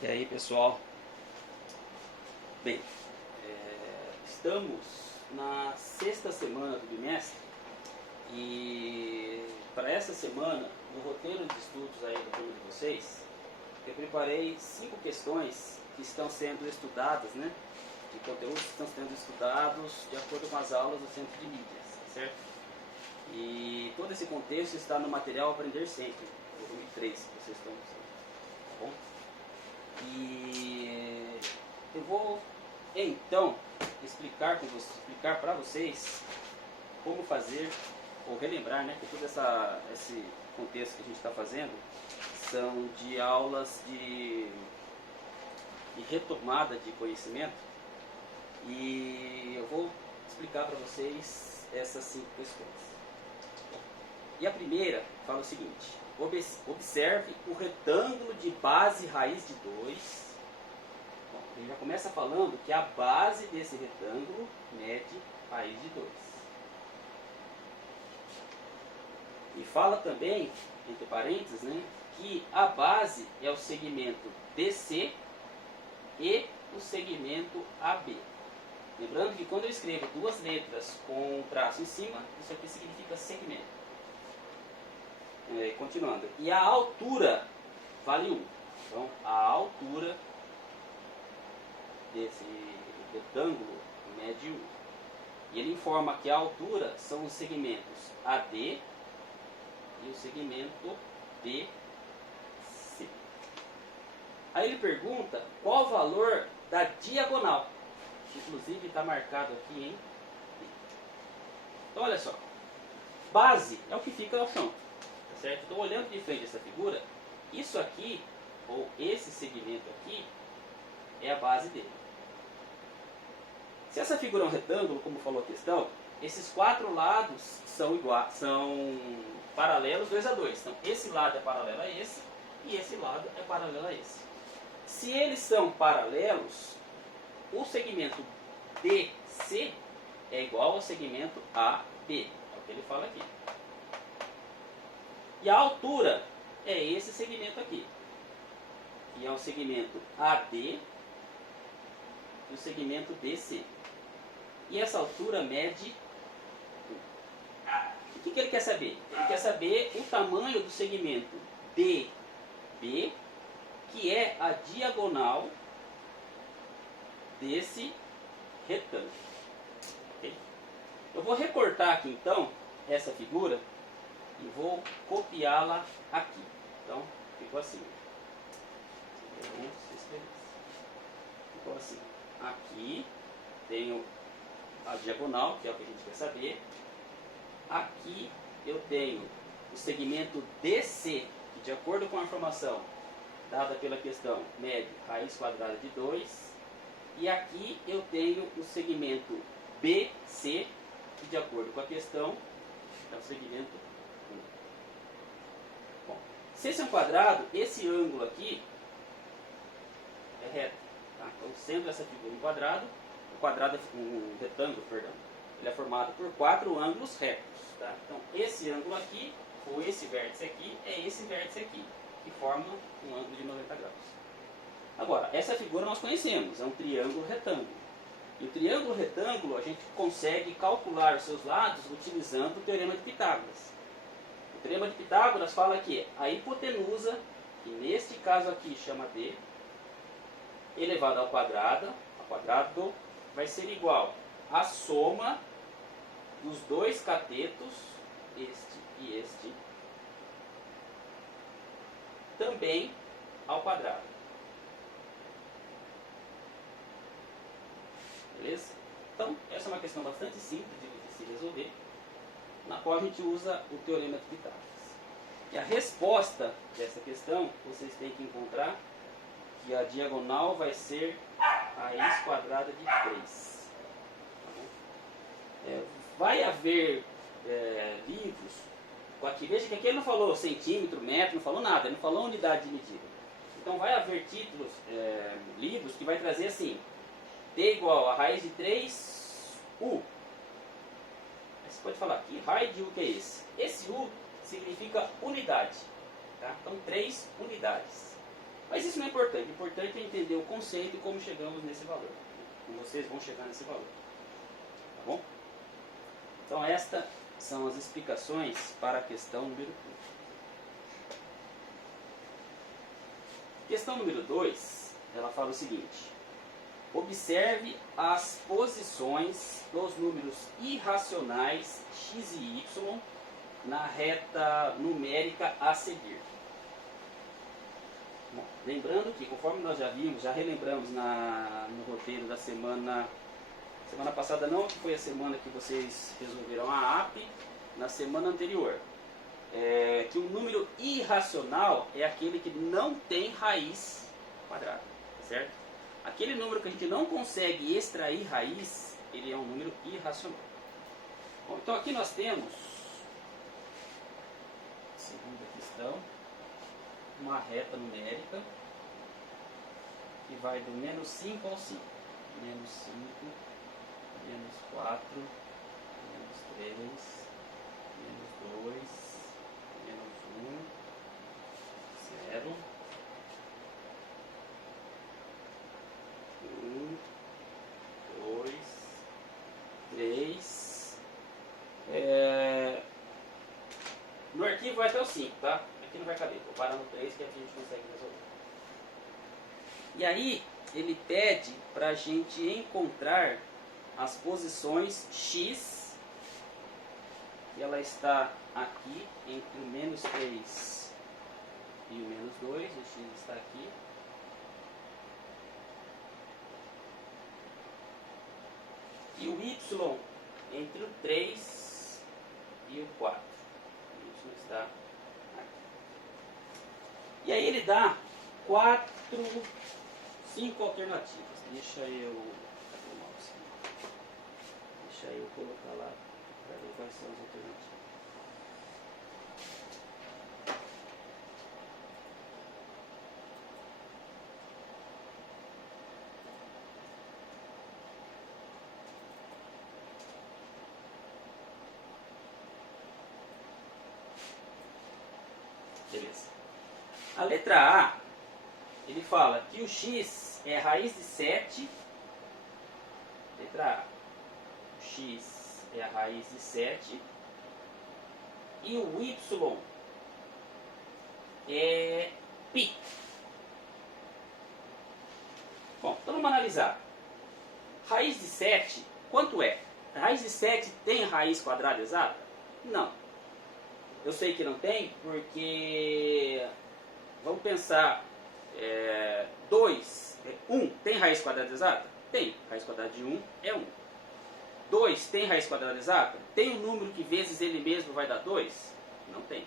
E aí, pessoal? Bem, estamos na sexta semana do bimestre e para essa semana, no roteiro de estudos aí da turma de vocês, eu preparei 5 questões que estão sendo estudadas, né? De conteúdos que estão sendo estudados de acordo com as aulas do Centro de Mídias, certo? E todo esse contexto está no material Aprender Sempre, volume 3, que vocês estão usando, tá bom? E eu vou então explicar para vocês como fazer, ou relembrar, né, que todo esse contexto que a gente está fazendo são de aulas de retomada de conhecimento, e eu vou explicar para vocês essas 5 questões. E a primeira fala o seguinte: observe o retângulo de base raiz de 2. Bom, ele já começa falando que a base desse retângulo mede raiz de 2. E fala também, entre parênteses, né, que a base é o segmento DC e o segmento AB. Lembrando que quando eu escrevo duas letras com um traço em cima, isso aqui significa segmento. Continuando. E a altura vale 1. Então, a altura desse retângulo mede 1. E ele informa que a altura são os segmentos AD e o segmento BC. Aí ele pergunta qual o valor da diagonal. Inclusive está marcado aqui em B. Então, olha só. Base é o que fica ao chão. Certo? Então, olhando de frente essa figura, isso aqui, ou esse segmento aqui, é a base dele. Se essa figura é um retângulo, como falou a questão, esses 4 lados são paralelos 2 a 2. Então, esse lado é paralelo a esse, e esse lado é paralelo a esse. Se eles são paralelos, o segmento DC é igual ao segmento AB. É o que ele fala aqui. E a altura é esse segmento aqui, que é o segmento AD e o segmento DC. E essa altura mede 1. O que ele quer saber? Ele quer saber o tamanho do segmento DB, que é a diagonal desse retângulo. Okay? Eu vou recortar aqui então essa figura e vou copiá-la aqui. Então, ficou assim. Ficou assim. Aqui tenho a diagonal, que é o que a gente quer saber. Aqui eu tenho o segmento DC, que de acordo com a informação dada pela questão, mede raiz quadrada de 2. E aqui eu tenho o segmento BC, que de acordo com a questão é o segmento 1. Bom, se esse é um quadrado, esse ângulo aqui é reto. Tá? Então, sendo essa figura um quadrado, um retângulo, perdão, ele é formado por 4 ângulos retos. Tá? Então, esse ângulo aqui, ou esse vértice aqui, é esse vértice aqui, que forma um ângulo de 90 graus. Agora, essa figura nós conhecemos, é um triângulo retângulo. E o triângulo retângulo a gente consegue calcular os seus lados utilizando o teorema de Pitágoras. O teorema de Pitágoras fala que a hipotenusa, que neste caso aqui chama D, elevado ao quadrado, vai ser igual à soma dos 2 catetos, este e este, também ao quadrado. Beleza? Então, essa é uma questão bastante simples de se resolver, na qual a gente usa o teorema de Pitágoras. E a resposta dessa questão, vocês têm que encontrar que a diagonal vai ser raiz quadrada de 3. Tá bom? Vai haver livros, aqui, veja que aqui ele não falou centímetro, metro, não falou nada, ele não falou unidade de medida. Então vai haver títulos, livros que vai trazer assim: D igual a raiz de 3U. Aí você pode falar, que raio de U que é esse? Esse U significa unidade. Tá? Então 3 unidades. Mas isso não é importante. O importante é entender o conceito e como chegamos nesse valor. Como vocês vão chegar nesse valor. Tá bom? Então estas são as explicações para a questão número 1. Questão número 2, ela fala o seguinte: observe as posições dos números irracionais x e y na reta numérica a seguir. Bom, lembrando que, conforme nós já vimos, já relembramos no roteiro da semana passada não, que foi a semana que vocês resolveram a AP, na semana anterior, que o número irracional é aquele que não tem raiz quadrada, certo? Aquele número que a gente não consegue extrair raiz, ele é um número irracional. Bom, então aqui nós temos, segunda questão, uma reta numérica que vai do menos 5 ao 5. Menos 5, menos 4, menos 3, menos 2, menos 1, 0, 1, 2, 3. No arquivo vai até o 5, tá? Aqui não vai caber, vou parar no 3 que aqui a gente consegue resolver. E aí, ele pede para a gente encontrar as posições x, e ela está aqui entre o menos 3 e o menos 2, o x está aqui. E o y entre o 3 e o 4. O y está aqui. E aí ele dá 5 alternativas. Deixa eu colocar lá para ver quais são as alternativas. Beleza. A letra A, ele fala que o x é a raiz de 7. Letra A. O x é a raiz de 7. E o y é π. Bom, então vamos analisar. Raiz de 7, quanto é? A raiz de 7 tem raiz quadrada exata? Não. Eu sei que não tem, porque vamos pensar, 1 tem raiz quadrada exata? Tem. Raiz quadrada de 1 é 1. 2 tem raiz quadrada exata? Tem um número que vezes ele mesmo vai dar 2? Não tem.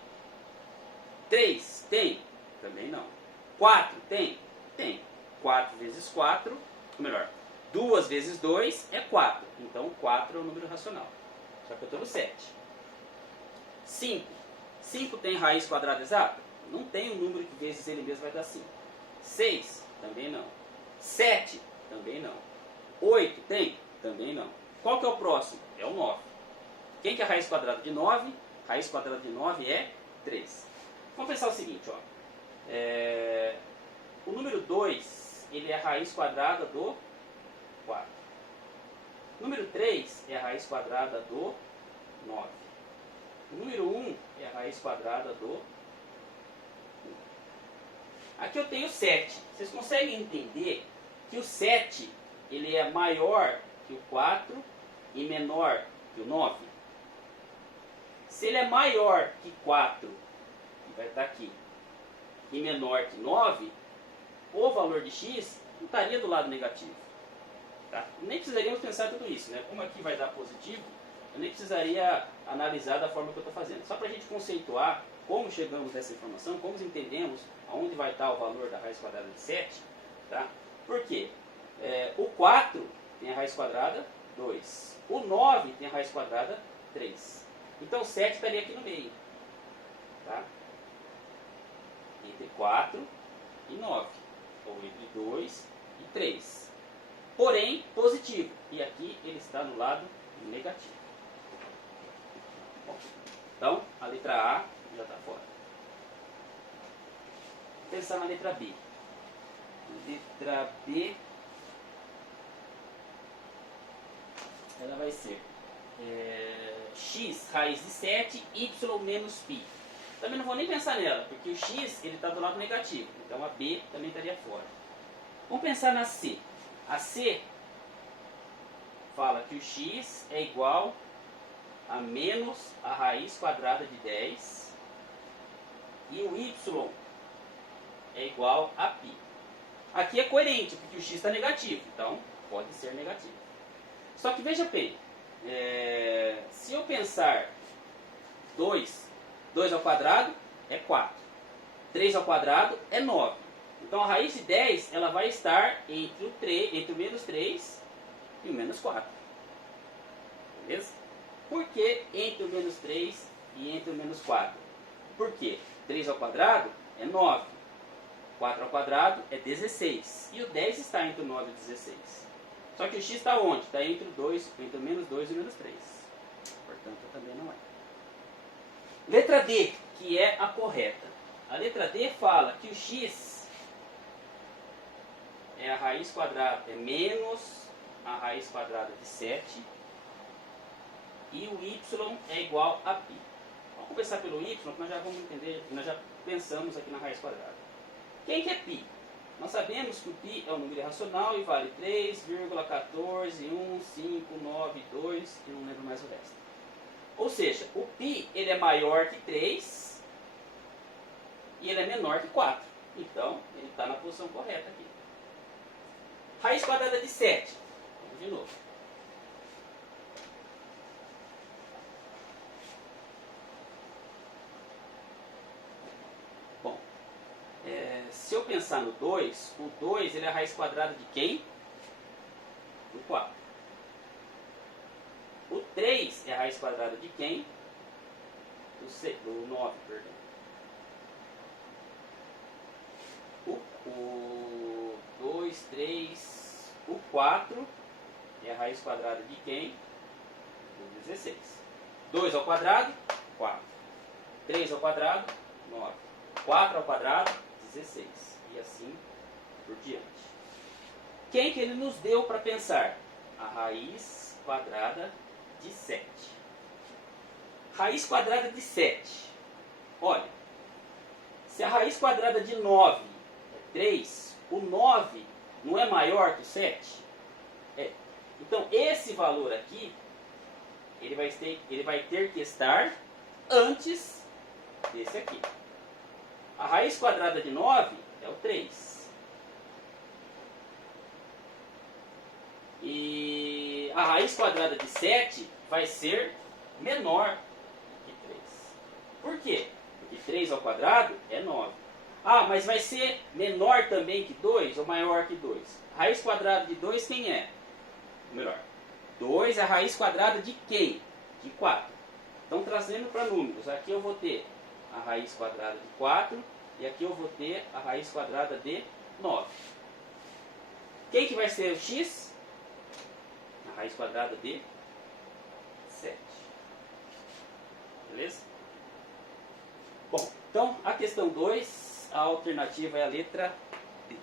3 tem? Também não. 4 tem? Tem. 4 vezes 4, ou melhor, 2 vezes 2 é 4. Então 4 é um número racional. Só que eu estou no 7. 5. 5 tem raiz quadrada exata? Não tem um número que vezes ele mesmo vai dar 5. 6, também não. 7, também não. 8 tem? Também não. Qual que é o próximo? É o 9. Quem que é a raiz quadrada de 9? Raiz quadrada de 9 é 3. Vamos pensar o seguinte, ó. O número 2, ele é a raiz quadrada do 4. O número 3 é a raiz quadrada do 9. O número 1 é a raiz quadrada do 1. Aqui eu tenho 7. Vocês conseguem entender que o 7 ele é maior que o 4 e menor que o 9? Se ele é maior que 4, que vai estar aqui, e menor que 9, o valor de x não estaria do lado negativo. Tá? Nem precisaríamos pensar tudo isso, né? Como aqui vai dar positivo, eu nem precisaria analisar da forma que eu estou fazendo. Só para a gente conceituar como chegamos nessa informação, como entendemos aonde vai estar o valor da raiz quadrada de 7. Tá? Por quê? O 4 tem a raiz quadrada 2. O 9 tem a raiz quadrada 3. Então 7 estaria aqui no meio. Tá? Entre 4 e 9. Ou entre 2 e 3. Porém, positivo. E aqui ele está no lado negativo. Bom, então, a letra A já está fora. Vou pensar na letra B. letra B, ela vai ser x raiz de 7, y menos π. Também não vou nem pensar nela, porque o x ele está do lado negativo, então a B também estaria fora. Vamos pensar na C. A C fala que o x é igual a menos a raiz quadrada de 10 e o y é igual a π. Aqui é coerente, porque o x está negativo, então pode ser negativo. Só que veja bem, se eu pensar 2 ao quadrado é 4, 3 ao quadrado é 9. Então a raiz de 10 ela vai estar entre o menos 3 e o menos 4. Beleza? Por que entre o menos 3 e entre o menos 4? Por quê? 3 ao quadrado é 9. 4 ao quadrado é 16. E o 10 está entre o 9 e o 16. Só que o x está onde? Está entre o menos 2 e o menos 3. Portanto, também não é. Letra D, que é a correta. A letra D fala que o x é a raiz quadrada, é menos a raiz quadrada de 7 e o y é igual a π. Vamos começar pelo y, que nós já vamos entender, nós já pensamos aqui na raiz quadrada. Quem que é π? Nós sabemos que o π é um número irracional e vale 3,14592 e não lembro mais o resto. Ou seja, o π ele é maior que 3 e ele é menor que 4. Então, ele está na posição correta aqui. Raiz quadrada de 7. Vamos de novo. Bom, se eu pensar no 2, o 2 ele é a raiz quadrada de quem? Do 4. O 3 é a raiz quadrada de quem? Do 9, perdão. O 2, 3, o 4 é a raiz quadrada de quem? Do 16. 2 ao quadrado, 4. 3 ao quadrado, 9. 4 ao quadrado, 16. E assim por diante. Quem que ele nos deu para pensar? A raiz quadrada de 7. Raiz quadrada de 7. Olha, se a raiz quadrada de 9 é 3, o 9 não é maior que o 7? É. Então, esse valor aqui, ele vai ter que estar antes desse aqui. A raiz quadrada de 9 é o 3. E a raiz quadrada de 7 vai ser menor que 3. Por quê? Porque 3 ao quadrado é 9. Ah, mas vai ser menor também que 2 ou maior que 2? A raiz quadrada de 2 quem é? Ou melhor, 2 é a raiz quadrada de quem? De 4. Então, trazendo para números, aqui eu vou ter a raiz quadrada de 4 e aqui eu vou ter a raiz quadrada de 9. Quem que vai ser o x? A raiz quadrada de 7. Beleza? Bom, então a questão 2, a alternativa é a letra D.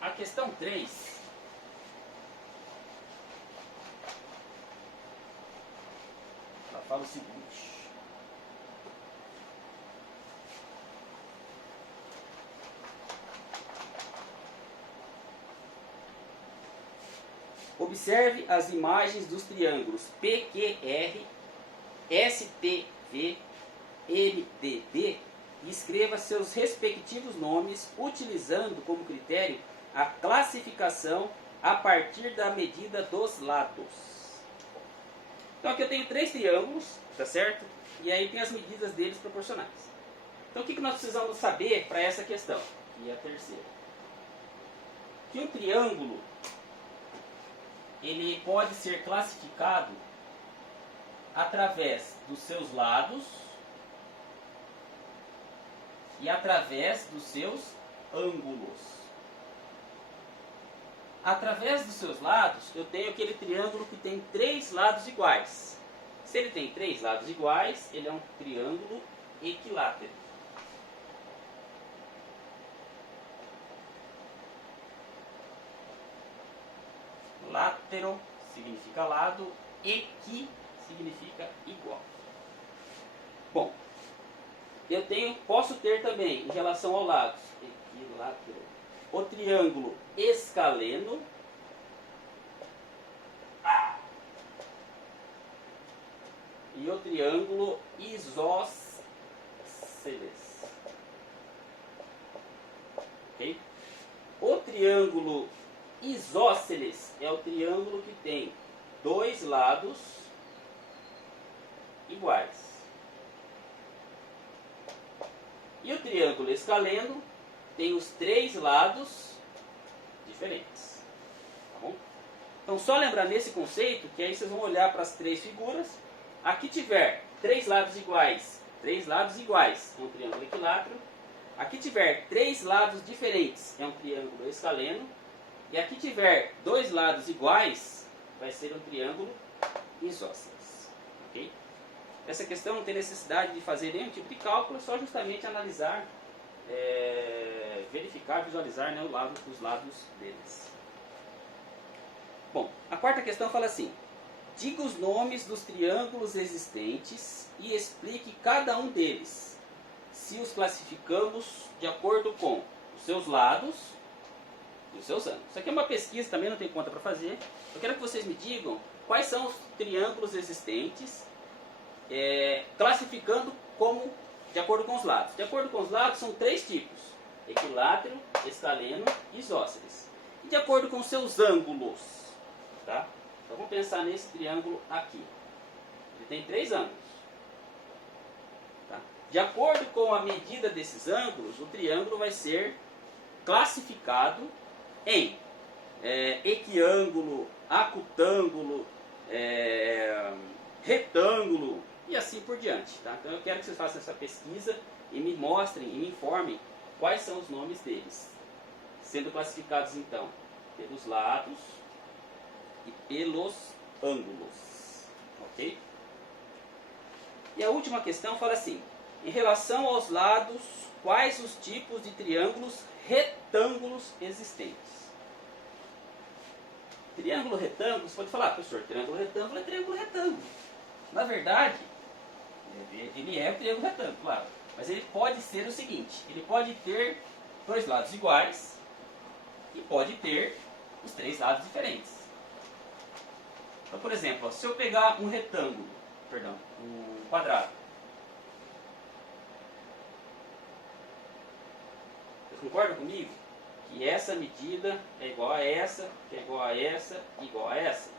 A questão 3, ela fala o seguinte. Observe as imagens dos triângulos PQR, STV, MDB e escreva seus respectivos nomes utilizando como critério a classificação a partir da medida dos lados. Então aqui eu tenho 3 triângulos, tá certo? E aí tem as medidas deles proporcionais. Então o que nós precisamos saber para essa questão? E a terceira. Que o triângulo ele pode ser classificado através dos seus lados e através dos seus ângulos. Através dos seus lados, eu tenho aquele triângulo que tem 3 lados iguais. Se ele tem 3 lados iguais, ele é um triângulo equilátero. equilátero significa lado, equi significa igual. Bom, posso ter também, em relação ao lado, equilátero, o triângulo escaleno e o triângulo isósceles. Okay? O triângulo isósceles é o triângulo que tem dois lados iguais. E o triângulo escaleno tem os três lados diferentes. Tá bom? Então, só lembrar nesse conceito, que aí vocês vão olhar para as três figuras. Aqui tiver três lados iguais, é um triângulo equilátero. Aqui tiver três lados diferentes, é um triângulo escaleno. E aqui tiver dois lados iguais, vai ser um triângulo isósceles. Okay? Essa questão não tem necessidade de fazer nenhum tipo de cálculo, é só justamente analisar, verificar, visualizar, né, os lados deles. Bom, a quarta questão fala assim: diga os nomes dos triângulos existentes e explique cada um deles, se os classificamos de acordo com os seus lados e os seus ângulos. Isso aqui é uma pesquisa, também não tem conta para fazer. Eu quero que vocês me digam quais são os triângulos existentes, classificando como de acordo com os lados. De acordo com os lados são três tipos: equilátero, escaleno e isósceles. E de acordo com os seus ângulos, tá? Então vamos pensar nesse triângulo aqui. Ele tem três ângulos. Tá? De acordo com a medida desses ângulos, o triângulo vai ser classificado em equiângulo, acutângulo, retângulo e assim por diante. Tá? Então eu quero que vocês façam essa pesquisa e me mostrem e me informem quais são os nomes deles, sendo classificados então pelos lados e pelos ângulos. Ok? E a última questão fala assim: em relação aos lados, quais os tipos de triângulos retângulos existentes? Triângulo retângulo, você pode falar, professor, triângulo retângulo é triângulo retângulo. Na verdade, ele é o triângulo retângulo, claro. Mas ele pode ser o seguinte: ele pode ter dois lados iguais e pode ter os três lados diferentes. Então, por exemplo, se eu pegar um retângulo, um quadrado, vocês concordam comigo que essa medida é igual a essa, que é igual a essa, igual a essa?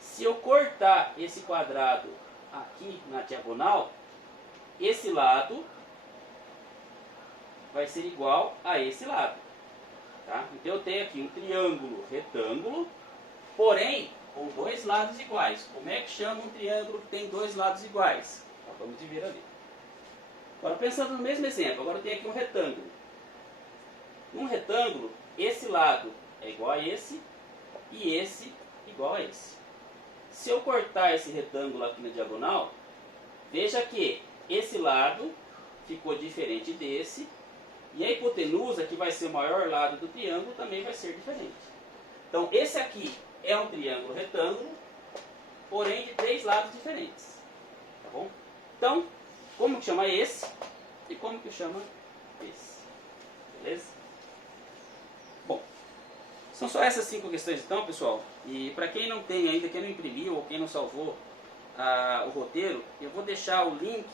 Se eu cortar esse quadrado aqui na diagonal, esse lado vai ser igual a esse lado. Tá? Então eu tenho aqui um triângulo retângulo, porém com dois lados iguais. Como é que chama um triângulo que tem dois lados iguais? Acabamos de ver ali. Agora pensando no mesmo exemplo, agora eu tenho aqui um retângulo. Num retângulo, esse lado é igual a esse e esse igual a esse. Se eu cortar esse retângulo aqui na diagonal, veja que esse lado ficou diferente desse, e a hipotenusa, que vai ser o maior lado do triângulo, também vai ser diferente. Então esse aqui é um triângulo retângulo, porém de três lados diferentes. Tá bom? Então, como que chama esse e como que chama esse? Beleza? Bom, são só essas 5 questões então, pessoal. E para quem não tem ainda, quem não imprimiu ou quem não salvou o roteiro, eu vou deixar o link,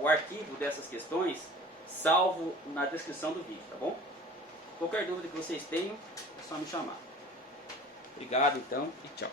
o arquivo dessas questões, salvo na descrição do vídeo, tá bom? Qualquer dúvida que vocês tenham, é só me chamar. Obrigado então e tchau.